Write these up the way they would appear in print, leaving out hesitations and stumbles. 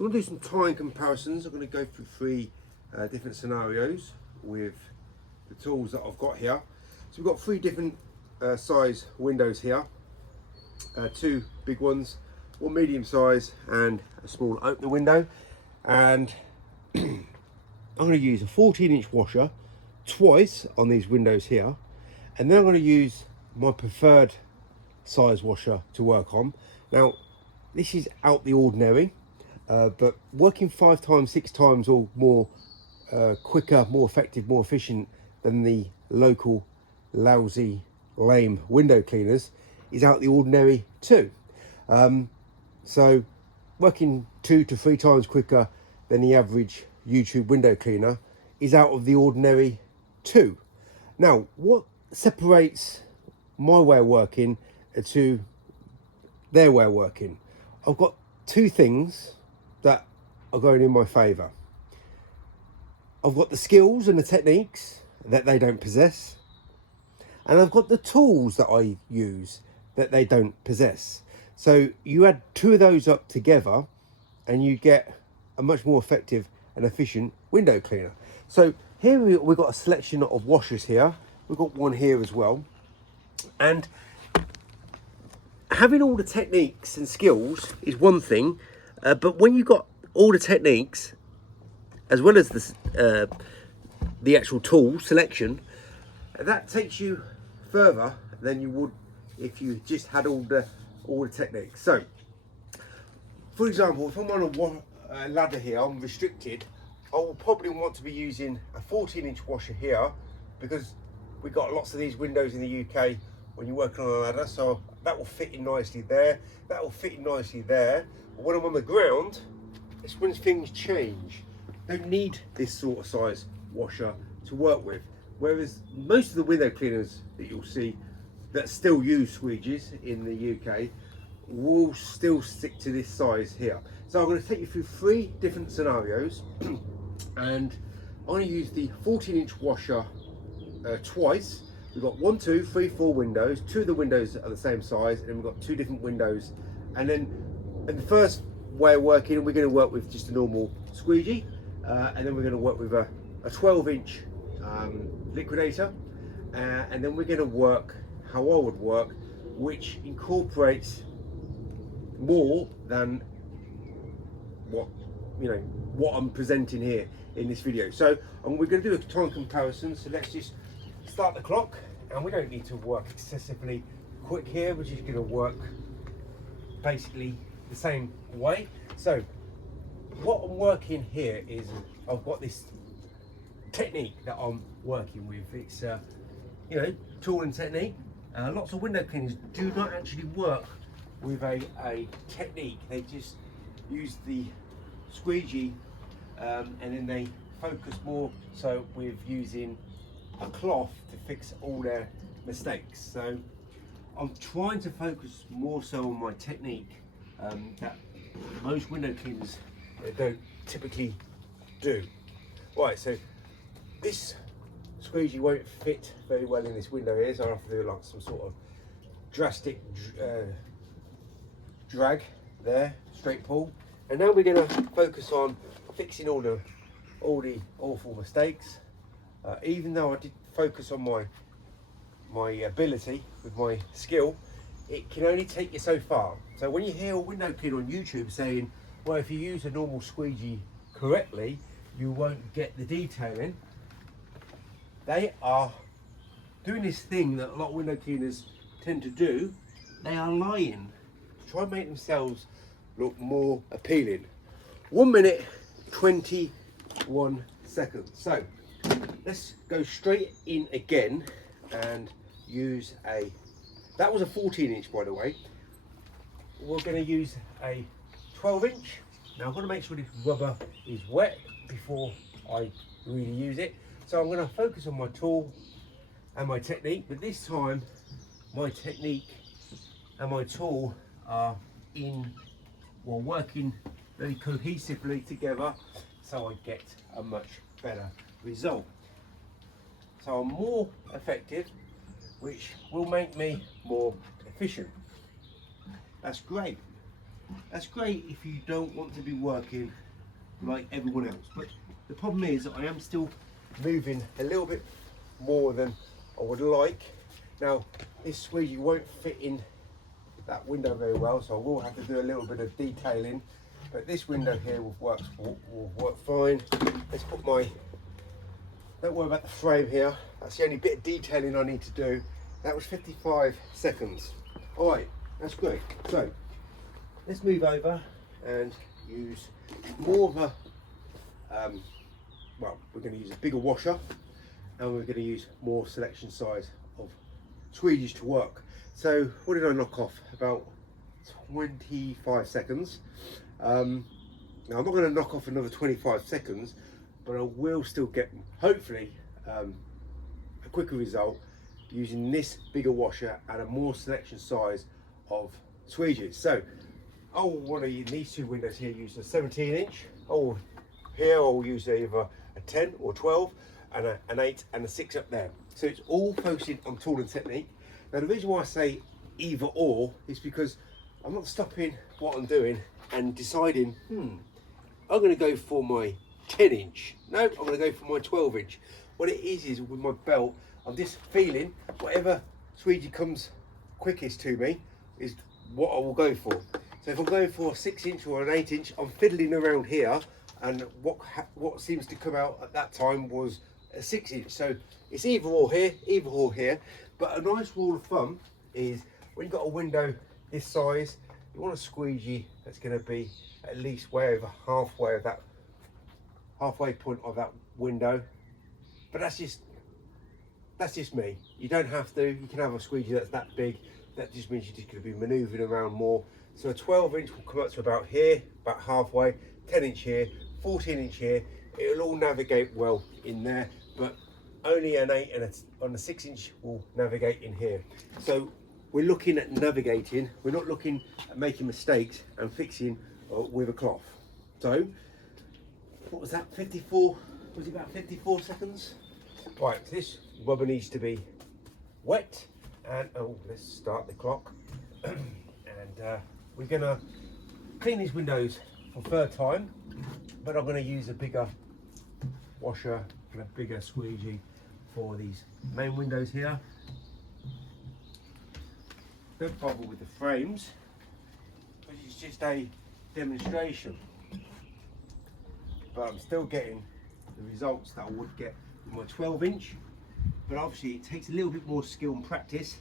So I'm going to do some time comparisons. I'm going to go through three different scenarios with the tools that I've got here. So we've got three different size windows here. Two big ones, one medium size and a small opener window. And I'm going to use a 14-inch washer twice on these windows here. And then I'm going to use my preferred size washer to work on. Now, this is out the ordinary. But working 5 times, 6 times or more quicker, more effective, more efficient than the local lousy, lame window cleaners is out the ordinary too. So working 2 to 3 times quicker than the average YouTube window cleaner is out of the ordinary too. Now, what separates my way of working to their way of working? I've got two things that are going in my favour. I've got the skills and the techniques that they don't possess, and I've got the tools that I use that they don't possess. So you add two of those up together and you get a much more effective and efficient window cleaner. So here we've got a selection of washers here. We've got one here as well. And having all the techniques and skills is one thing, but when you've got all the techniques as well as the actual tool selection, that takes you further than you would if you just had all the techniques. So, for example, if I'm on a ladder here, I'm restricted. I will probably want to be using a 14-inch washer here because we've got lots of these windows in the UK when you're working on a ladder, so that will fit in nicely there, that will fit in nicely there. But when I'm on the ground, it's when things change. Don't need this sort of size washer to work with. Whereas most of the window cleaners that you'll see that still use squeegees in the UK will still stick to this size here. So I'm going to take you through three different scenarios and I'm going to use the 14-inch washer twice. We've got 1, 2, 3, 4 windows. Two of the windows are the same size, and we've got two different windows. And then in the first way of working, we're going to work with just a normal squeegee, and then we're going to work with a 12-inch liquidator, and then we're going to work how I would work, which incorporates more than what I'm presenting here in this video. So we're going to do a time comparison. So let's just start the clock, and we don't need to work excessively quick here. We're just going to work basically the same way. So what I'm working here is I've got this technique that I'm working with. It's tool and technique. Lots of window cleaners do not actually work with a technique. They just use the squeegee and then they focus more so with using a cloth to fix all their mistakes. So I'm trying to focus more so on my technique that most window cleaners don't typically do. Right, so this squeegee won't fit very well in this window here, so I'll have to do like some sort of drastic drag there, straight pull. And now we're going to focus on fixing all the awful mistakes. Even though I did focus on my ability with my skill, it can only take you so far. So when you hear a window cleaner on YouTube saying, well, if you use a normal squeegee correctly, you won't get the detailing, they are doing this thing that a lot of window cleaners tend to do. They are lying to try and make themselves look more appealing. 1 minute 21 seconds. So let's go straight in again and use that was a 14-inch, by the way. We're going to use a 12-inch. Now I've got to make sure this rubber is wet before I really use it. So I'm going to focus on my tool and my technique, but this time my technique and my tool are working very cohesively together, so I get a much better result. So I'm more effective, which will make me more efficient. That's great. That's great if you don't want to be working like everyone else. But the problem is I am still moving a little bit more than I would like. Now, this squeegee won't fit in that window very well, so I will have to do a little bit of detailing. But this window here will work fine. Let's put my, don't worry about the frame here. That's the only bit of detailing I need to do. That was 55 seconds. All right, that's great. So let's move over and use more of a, well, we're going to use a bigger washer, and we're going to use more selection size of squeegees to work. So what did I knock off? About 25 seconds. Now I'm not going to knock off another 25 seconds, but I will still get, hopefully, a quicker result using this bigger washer and a more selection size of squeegees. So I will want to, in these two windows here, use a 17-inch. Oh, here I'll use either a 10 or 12 and an 8 and a 6 up there. So it's all focusing on tool and technique. Now the reason why I say either or is because I'm not stopping what I'm doing and deciding, I'm going to go for my 10-inch. No, I'm going to go for my 12-inch. What it is with my belt, I'm just feeling whatever squeegee comes quickest to me is what I will go for. So if I'm going for a 6-inch or an 8-inch, I'm fiddling around here, and what seems to come out at that time was a 6-inch. So it's either or here, either or here. But a nice rule of thumb is when you've got a window this size, you want a squeegee that's going to be at least way over halfway of that halfway point of that window. But that's just me. You don't have to. You can have a squeegee that's that big. That just means you're just going to be manoeuvring around more. So a 12-inch will come up to about here, about halfway. 10-inch here, 14-inch here. It'll all navigate well in there, but only an 8 and on a 6-inch will navigate in here. So we're looking at navigating. We're not looking at making mistakes and fixing with a cloth. So what was that? 54? Was it about 54 seconds? Right. So this rubber needs to be wet, and let's start the clock. And we're gonna clean these windows for third time, but I'm gonna use a bigger washer and a bigger squeegee for these main windows here. Don't bother with the frames, but it's just a demonstration. But I'm still getting the results that I would get with my 12-inch. But obviously it takes a little bit more skill and practice.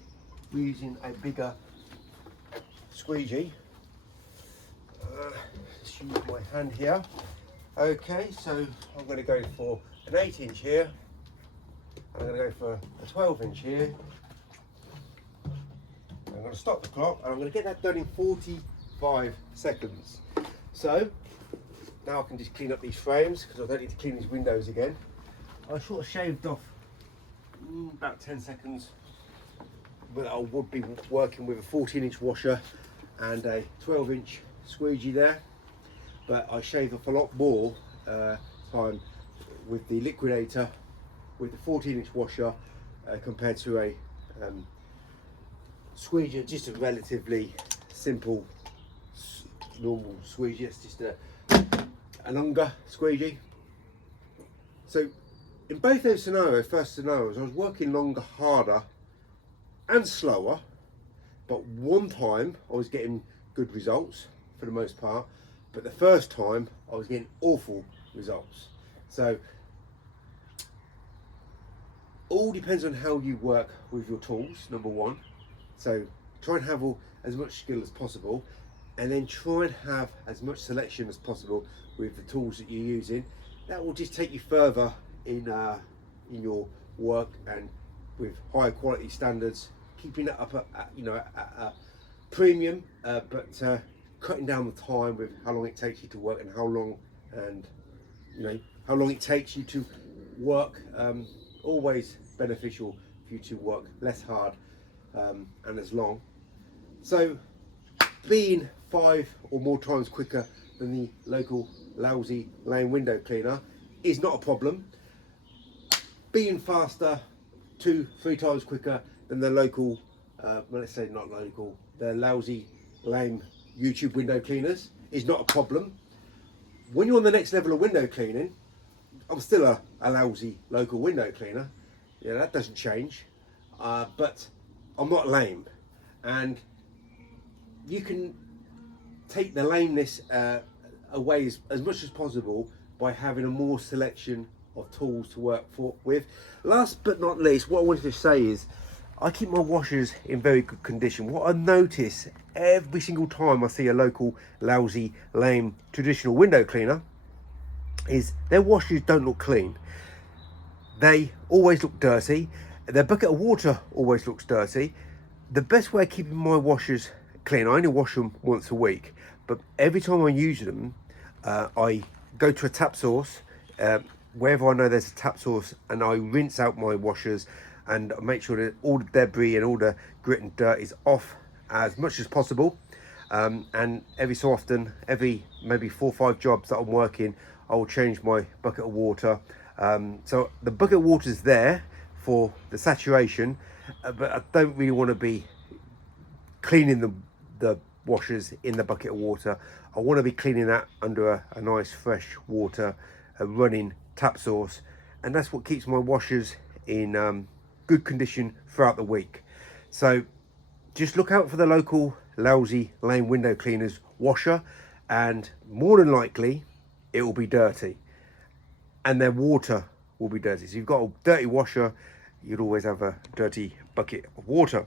We're using a bigger squeegee. Just use my hand here. Okay, so I'm going to go for an 8-inch here. I'm going to go for a 12-inch here. I'm going to stop the clock, and I'm going to get that done in 45 seconds. So now I can just clean up these frames because I don't need to clean these windows again. I sort of shaved off about 10 seconds, but I would be working with a 14-inch washer and a 12-inch squeegee there. But I shaved off a lot more time with the liquidator, with the 14-inch washer compared to a squeegee, just a relatively simple normal squeegee. It's just a longer squeegee. So in both those scenarios, first scenarios, I was working longer, harder and slower, but one time I was getting good results for the most part, but the first time I was getting awful results. So all depends on how you work with your tools, number one. So try and have as much skill as possible, and then try and have as much selection as possible with the tools that you're using. That will just take you further in your work and with higher quality standards, keeping it up at a premium, but cutting down the time with how long it takes you to work and how long it takes you to work. Always beneficial for you to work less hard and as long. So being 5 or more times quicker than the local lousy lane window cleaner is not a problem. Being faster 2-3 times quicker than the local, let's say not local, the lousy lame YouTube window cleaners is not a problem. When you're on the next level of window cleaning, I'm still a lousy local window cleaner. Yeah, that doesn't change. But I'm not lame, and you can take the lameness away as much as possible by having a more selection of tools to work with. Last but not least, what I wanted to say is I keep my washers in very good condition. What I notice every single time I see a local lousy, lame, traditional window cleaner is their washers don't look clean. They always look dirty. Their bucket of water always looks dirty. The best way of keeping my washers clean, I only wash them once a week, but every time I use them, I go to a tap source, wherever I know there's a tap source, and I rinse out my washers and make sure that all the debris and all the grit and dirt is off as much as possible. And every so often, every maybe 4 or 5 jobs that I'm working, I will change my bucket of water. So the bucket of water is there for the saturation, but I don't really want to be cleaning the washers in the bucket of water. I want to be cleaning that under a nice fresh water, a running tap source, and that's what keeps my washers in good condition throughout the week. So just look out for the local lousy lame window cleaners washer, and more than likely it will be dirty, and their water will be dirty. So you've got a dirty washer, you'd always have a dirty bucket of water.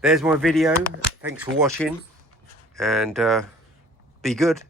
There's my video. Thanks for watching, and be good.